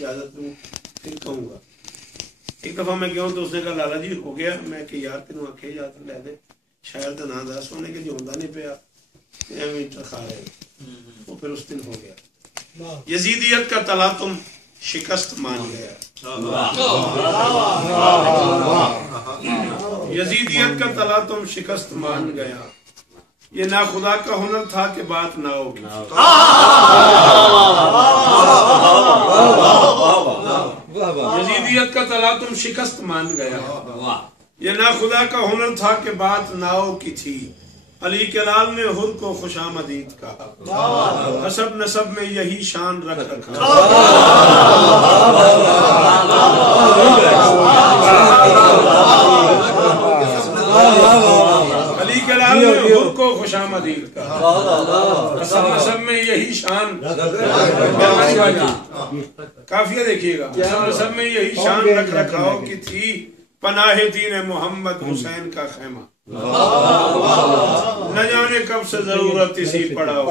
اجازت دوں پھر کہوں گا. ایک دفعہ میں گیا تو اس نے کہا لالا جی ہو گیا. میں کہ یار تینوں آخے اجازت لے دے شاعر کا نام دس. انہیں کہ جو ہوتا نہیں پیا ایویں کھا رہے. وہ پھر اس دن ہو گیا. یزیدیت کا تلاطم شکست مان گیا. یزیدیت کا تلاطم شکست مان گیا. یہ نا خدا کا ہنر تھا کہ بات نہ ہوگی. یزیدیت کا تلاطم شکست مان گیا. یہ نا خدا کا ہنر تھا کہ بات ناؤ کی تھی. علی کے لال نے حر کو خوش آمدید کہا. حسب نسب میں یہی شان رکھ رکھا. علی کے لال نے حر کو خوش آمدید کہا. حسب نسب میں یہی شان. کافیہ دیکھیے گا. حسب نسب میں یہی شان رکھ رکھاؤ کی تھی. پناہ دین محمد حسین کا خیمہ. نہ جانے کب سے ضرورت اسی پڑا ہو.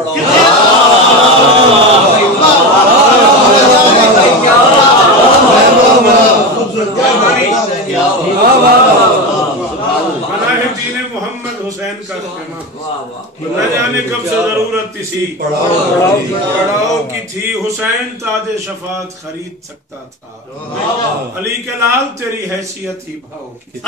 پناہ دین محمد حسین کا خیمہ. نہ جانے کب سے ضرورت اسی پڑاؤ کی تھی. حسین تاج شفاعت خرید سکتا تھا. علی کے لال تیری حیثیت ہی بھاؤ کی تھی.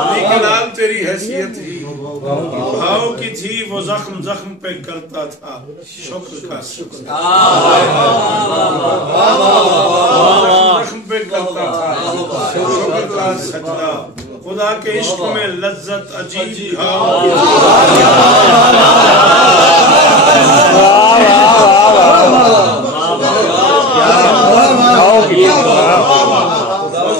علی کے لال تیری حیثیت ہی بھاؤ کی تھی. وہ زخم زخم پہ کرتا تھا شکر کا شکر. زخم پہ کرتا تھا شکر کا سجدہ. خدا کے عشق میں لذت عجیب گھاؤ کی تھی.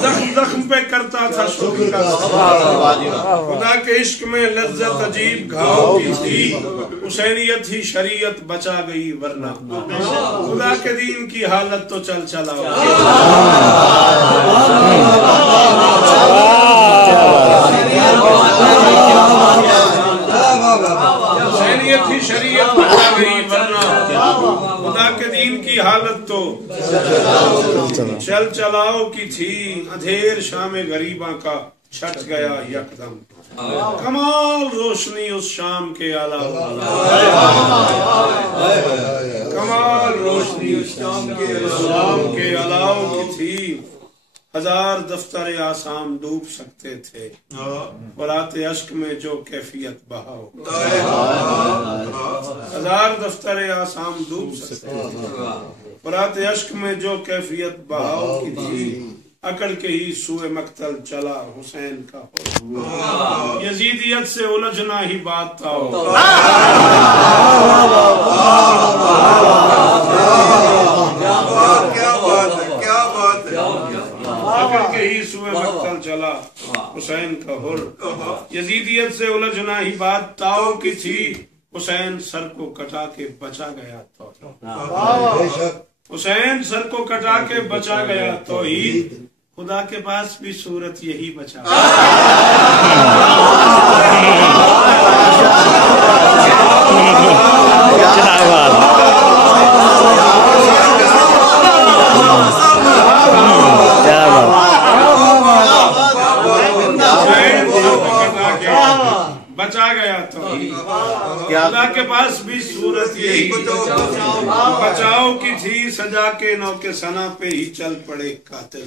زخم زخم پہ کرتا تھا شکر کا سجدہ. خدا کے عشق میں لذت عجیب گھاؤ کی تھی. حسینیت ہی شریعت بچا گئی ورنہ خدا کے دین کی حالت تو چل چلا. حسینیت ہی شریعت بچا گئی ورنہ خدا کے دین کی حالت تو چل چلاؤ کی تھی. اندھیر شام غریباں کا چھٹ گیا یکدم. کمال روشنی اس شام کے علاوہ. کمال روشنی اس شام کے علاوہ کی تھی. ہزار دفتر آسام ڈوب سکتے تھے برات اشک میں جو کیفیت بہاؤ. ہزار دفتر آسام ڈوب سکتے تھے برات اشک میں جو کیفیت بہاؤ کی تھی. عقل کے ہی سوئے مقتل چلا حسین کا ہو. یزیدیت سے الجھنا ہی بات تھا. عقل کے ہی سوئے مقتل چلا حسین کا ہر. یزیدیت سے الجھنا ہی بات تاؤ کی تھی. حسین سر کو کٹا کے بچا گیا توحید. حسین سر کو کٹا کے بچا گیا توحید. خدا کے پاس بھی صورت یہی بچا. بچا گیا تو خدا کے پاس بھی صورت یہی بچاؤ کی تھی. سجا کے نو کے سنا پہ ہی چل پڑے قاتل.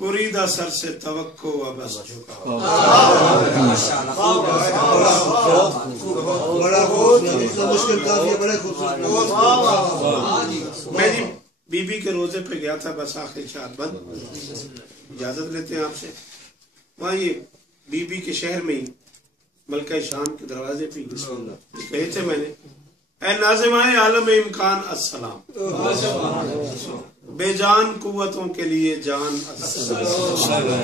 بریدہ سر سے توقع بس جھکا. میں جی بی بی کے روزے پہ گیا تھا بس آخر شاد بند. اجازت لیتے ہیں آپ سے. وہاں یہ بی بی کے شہر میں ہی ملکہ شام کے دروازے پہ کہے تھے میں نے اے ناظمائے عالم امکان السلام. بے جان قوتوں کے لیے جان السلام.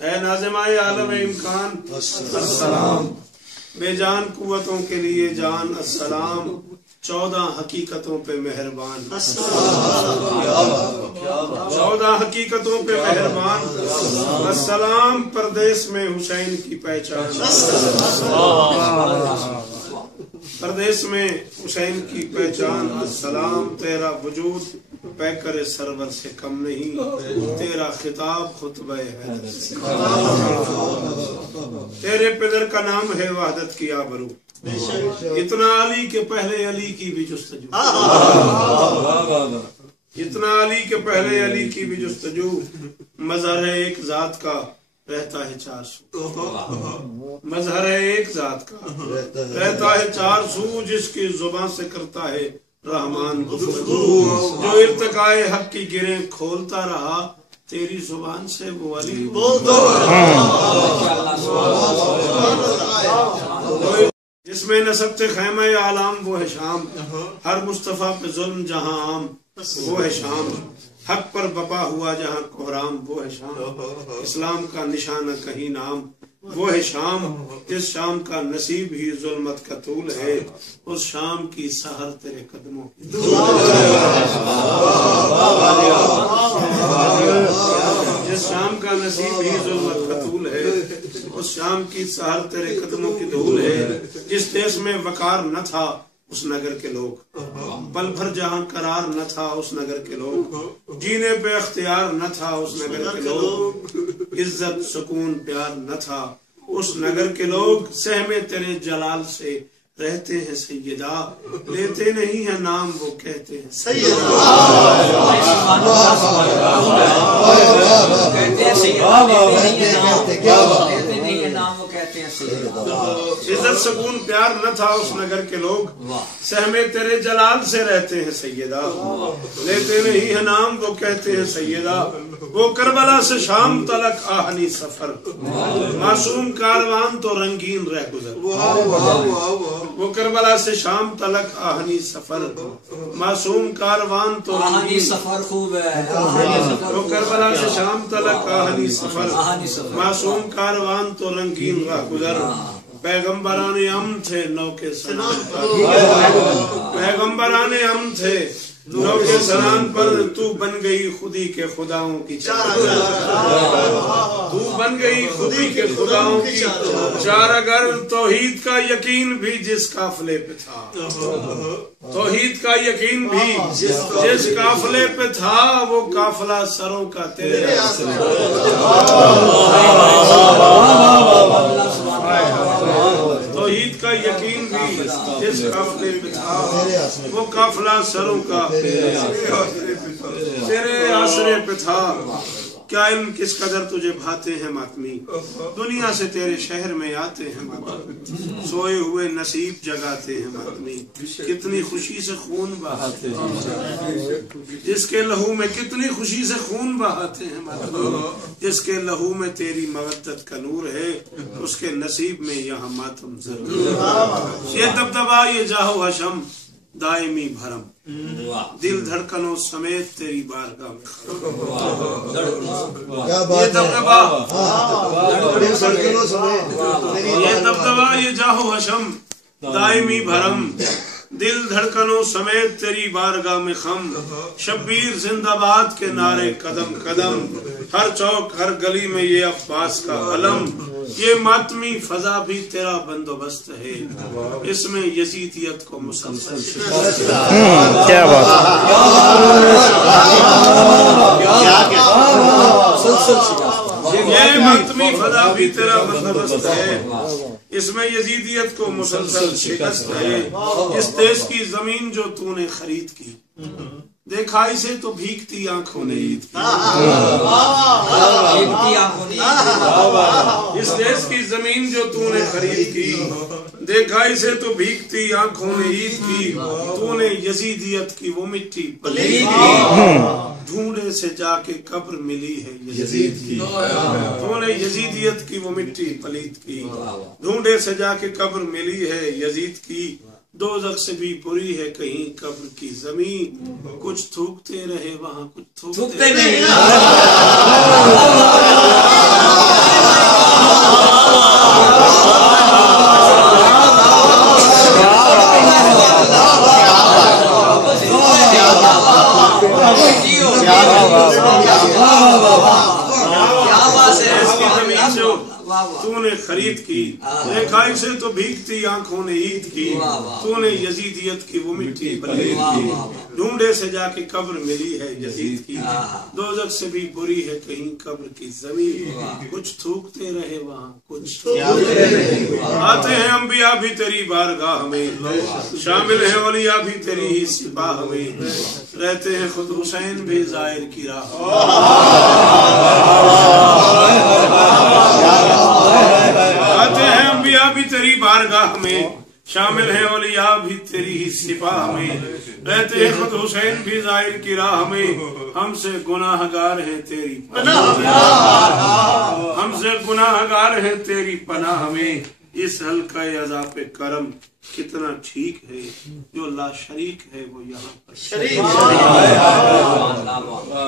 اے ناظمائے عالم امکان السلام. بے جان قوتوں کے لیے جان السلام. 14 حقیقتوں پہ مہربان. 14 حقیقتوں پہ مہربان. السلام پردیس میں حسین کی پہچان. परदेश में हुसैन की पहचान, सलाम तेरा वजूद पैकर सरवर से कम नहीं, तेरा खिताब खुतबा हैदर से, तेरे पिदर का नाम है वहदत की आबरू, इतना अली के पहले अली की भी जुस्तजू, इतना अली के पहले अली की भी जुस्तजू, मजहर है एक जात का रहता है 400, मजहर है एक जात का रहता है 400, जिसकी जुबान से करता है रहमान गुफ्तगू, जो इर्तिकाए हक की गिरें खोलता रहा, तेरी जुबान से वो अली बोलता जिसमें नसबते खैमा आलाम वो है शाम, हर मुस्तफा पे जुल्म जहां आम वो है शाम, हक पर बपा हुआ जहां कोहराम वो है शाम, इस्लाम का निशाना कहीं नाम वो है शाम, जिस शाम का नसीब ही जुल्मत का तूल है, उस शाम की सहर तेरे कदमों की जिस शाम का नसीब ही जुल्मत का तूल है, उस शाम की सहर तेरे कदमों की धूल है, जिस देश में वकार न था उस नगर के लोग, पल भर जहां करार न था उस नगर के लोग, जीने पे अख्तियार न था उस नगर के लोग, इज्जत सुकून प्यार न था उस नगर के लोग, सहमे तेरे जलाल से रहते हैं सैयदा, लेते नहीं है नाम वो कहते हैं सैयदा, इज्जत सुकून प्यार न था उस नगर के लोग, सहमे तेरे जलाल से रहते हैं सैयदा, लेते नहीं है नाम वो कहते हैं सैयदा, वो करबला से शाम तलक आहनी सफर, मासूम कारवान तो रंगीन रह गुजर, वो करबला से शाम तलक आहनी सफर, मासूम कारवान तो रंगीन सफर खूब है, वो करबला से शाम तलक आहनी सफर, मासूम कारवान तो रंगीन रह गुजर, पैगम्बराने हम थे नौ के सनान पर, पैगम्बराने हम थे नौ के सनान पर, तू बन गई खुदी के खुदाओं की चारागार, तू बन गई खुदी के खुदाओं की चारागार, तौहीद का यकीन भी जिस काफिले पे था, तौहीद का यकीन भी जिस काफिले पे था, वो काफिला सरों का तेरे तौहीद का यकीन भी जिस काफिले पे था, वो काफिला सरों का तेरे आसरे पे था, क्या इल्म किस कदर तुझे भाते हैं मातमी, दुनिया से तेरे शहर में आते हैं मातमी, सोए हुए नसीब जगाते हैं मातमी, कितनी खुशी से खून बहाते हैं, जिसके लहू में कितनी खुशी से खून बहाते हैं मातमी, जिसके लहू में तेरी मवद्दत का नूर है, उसके नसीब में यहाँ मातम जरूर, ये दबदबा ये जाहो हशम दायमी भरम, दिल धड़कनों समेत तेरी बारगाह में ये दबदबा ये जाहो हशम दायमी भरम, दिल धड़कनों समेत तेरी बारगाह में खम, शब्बीर जिंदाबाद के नारे कदम कदम, हर चौक हर गली में ये अब्बास का अलम, ये मातमी फजा भी तेरा बंदोबस्त है, इसमें यजीदियत को मुसलसल क्या बात ये मातमी फजा भी तेरा बंदोबस्त है, इसमें यजीदियत को मुसलसल शिकस्त है, इस देश की जमीन जो तूने खरीद की, देखा इसे तो भीगती आंखों ने ईद की, इस देश की जमीन जो तूने खरीद की, देखा इसे तो भीगती आंखों ने ईद की, तूने यजीदियत की वो मिट्टी पलीद की, ढूंढे से जाके कब्र मिली है यजीद की, तूने यजीदियत की वो मिट्टी पलीद की, ढूंढे से जाके कब्र मिली है यजीद की, दोज़ख से भी बुरी है कहीं कब्र की जमीन, कुछ थूकते रहे वहाँ कुछ थूकते नहीं, तूने खरीद की, रेखाई से तो भीगती आंखों ने ईद की, तूने यजीदियत की वो मिट्टी पलीद की, ढूंढे से जाके कब्र मिली है यजीद की, दोजख से भी बुरी है कहीं कब्र की जमीन, कुछ थूकते रहे वहाँ कुछ आते हैं अंबिया भी तेरी बारगाह में, शामिल है औलिया भी तेरी ही सिपाह में, रहते हैं खुद हुसैन भी जाहिर की राह, आते हैं अंबिया भी तेरी बारगाह में, शामिल है औलिया भी तेरी ही सिपाह में, रहते हैं खुद हुसैन भी जाहिर की राह में, हमसे गुनाहगार है तेरी पनाह में, हमसे गुनाहगार है तेरी पनाह में, इस हल्का अज़ाब करम कितना ठीक है, जो ला शरीक है वो यहाँ पर शरीक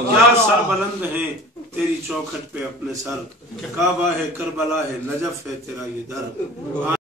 क्या सर बुलंद है तेरी चौखट पे अपने सर, काबा है करबला है नजफ है तेरा ये दर।